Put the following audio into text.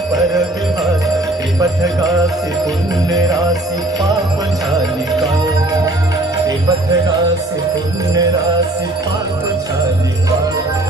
पर विभाग ते पथगासी पुण्य राशि पाप झालिका ते पथगासी पुण्य राशि पाप झालिका।